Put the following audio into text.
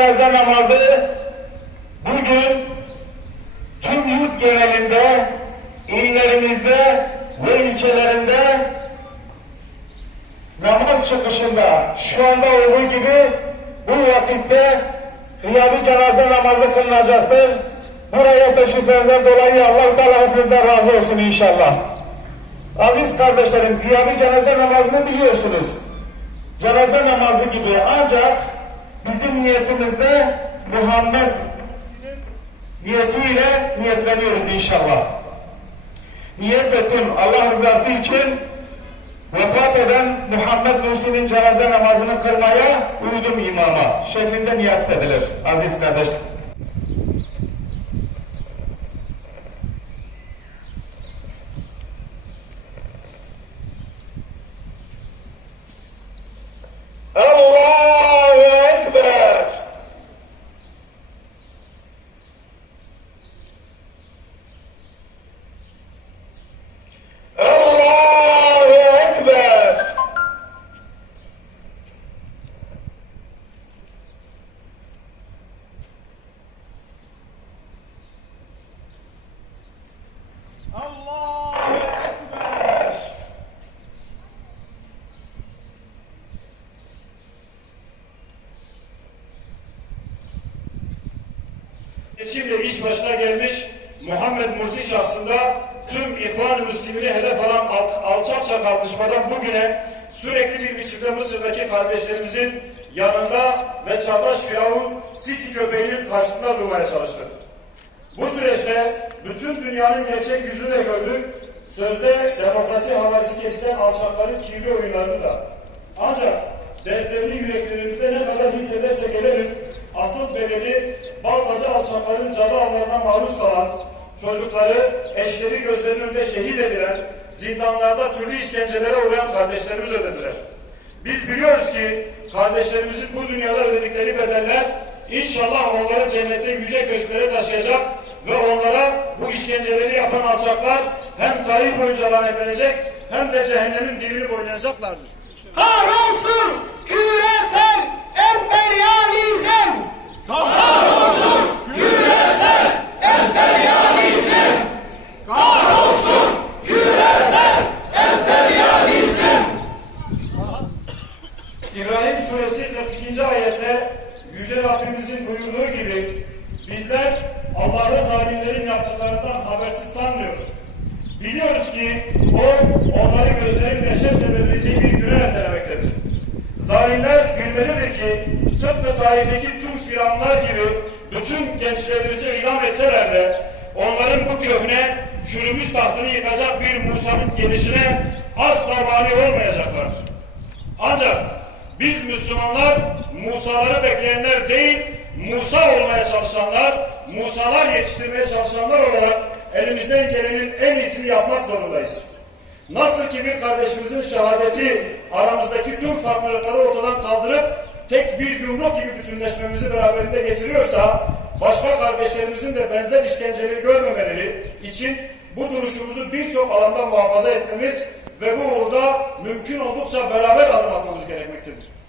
cenaze namazı bugün tüm yurt genelinde, illerimizde ve ilçelerinde namaz çıkışında şu anda olduğu gibi bu vakitte kıyabi cenaze namazı kılınacaktır. Buraya teşriflerden dolayı Allah-u Teala hepinizden razı olsun inşallah. Aziz kardeşlerim, kıyabi cenaze namazını biliyorsunuz. Cenaze namazı gibi, ancak bizim niyetimizde Muhammed niyetiyle niyetleniyoruz inşallah. Niyet ettim Allah rızası için vefat eden Muhammed Nursi'nin cenaze namazını kılmaya uydum imama şeklinde niyet edilir aziz kardeşler. Allahu Ekber. Allahu Ekber. Allahu Ekber. Şimdi iş başına gelmiş Muhammed Mursi şahsında tüm İhvan-ı Müslümin'i hedef alan alçakça kalkışmadan bugüne sürekli bir biçimde Mısır'daki kardeşlerimizin yanında ve çağdaş Firavun Sisi köpeğinin karşısında durmaya çalıştı. Bu süreçte bütün dünyanın gerçek yüzünü de gördük. Sözde demokrasi havarisi kesilen alçakların kirli oyunlarını da. Ancak dertlerini yüreklerimizde ne kadar hissedersek edelim, asıl bedeli Baltacı alçakların cadı avlarına maruz kalan, çocukları, eşleri gözlerinin önünde şehit edilen, zindanlarda türlü işkencelere uğrayan kardeşlerimiz ödediler. Biz biliyoruz ki kardeşlerimizin bu dünyada ödedikleri bedeller inşallah onları cennette yüce köşklere taşıyacak ve onlara bu işkenceleri yapan alçaklar hem tarih boyunca lanetlenecek hem de cehennemin dilini boylayacaklardır. Kahrolsun küresel emperyalizm! Kahrolsun küresel emperyalizm! Kahrolsun küresel emperyalizm! İbrahim suresi 42. ayette Yüce Rabbimizin buyurduğu gibi bizler Allah'ı zalimlerin yaptıklarından habersiz sanmıyoruz. Biliyoruz ki o onları gözlerin dehşetle belirleyeceği bir güne ertelemektedir. Zalimler bilmelidir ki tıpkı tarihteki tüm firavunlar gibi bütün gençlerimizi idam etseler de onların bu köhne çürümüş tahtını yıkacak bir Musa'nın gelişine asla mani olmayacaklardır. Ancak biz Müslümanlar Musa'ları bekleyenler değil, Musa olmaya çalışanlar, Musa'lar yetiştirmeye çalışanlar olarak elimizden gelenin en iyisini yapmak zorundayız. Nasıl ki bir kardeşimizin şehadeti aramızdaki tüm farklılıkları ortadan kaldırıp tek bir yumruk gibi bütünleşmemizi beraberinde getiriyorsa, başka kardeşlerimizin de benzer işkenceleri görmemeleri için bu duruşumuzu birçok alanda muhafaza etmemiz ve bu uğurda mümkün oldukça beraber adım atmamız gerekmektedir.